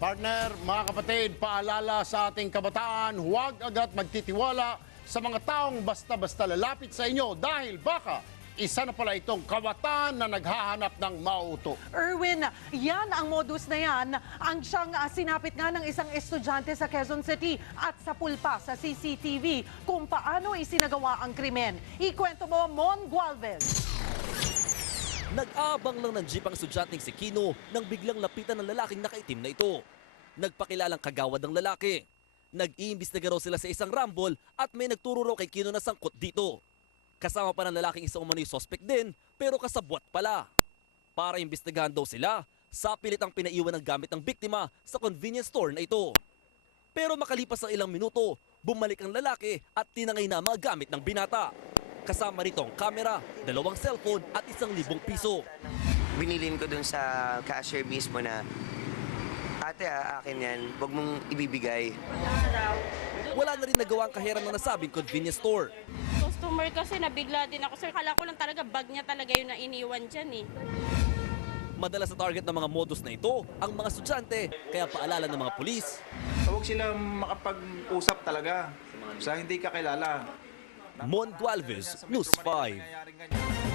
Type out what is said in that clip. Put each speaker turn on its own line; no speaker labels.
Partner, mga kapatid, paalala sa ating kabataan, huwag agad magtitiwala sa mga taong basta-basta lalapit sa inyo dahil baka isa na pala itong kabataan na naghahanap ng mauto.
Erwin, yan ang modus na yan ang siyang sinapit nga ng isang estudyante sa Quezon City at sa pulpa sa CCTV kung paano isinagawa ang krimen. Ikwento mo, Mon Gualvez.
Nag-aabang lang ng jeep ang estudyanteng si Kino nang biglang lapitan ng lalaking nakaitim na ito. Nagpakilalang kagawad ng lalaki. Nag-iimbestiga raw sila sa isang rambol at may nagturo raw kay Kino na sangkot dito. Kasama pa ng lalaking isang umano'y suspect din pero kasabwat pala. Para imbestigahan daw sila, sapilit ang pinaiwan ng gamit ng biktima sa convenience store na ito. Pero makalipas ang ilang minuto, bumalik ang lalaki at tinangay na ang mga gamit ng binata. Kasama rito ang kamera, 2 cellphone at 1,000 piso.
Binilin ko dun sa cashier mismo na, ate, akin yan, huwag mong ibibigay.
Wala na rin nagawa ang kahera ng nasabing convenience store.
Customer kasi nabigla din ako. Sir, kala ko lang talaga bag niya talaga yun na iniwan dyan eh.
Madalas sa target ng mga modus na ito ang mga estudyante, kaya paalala ng mga pulis.
Huwag sila makapag-usap talaga sa hindi kakilala.
Mon Gualvez, News 5.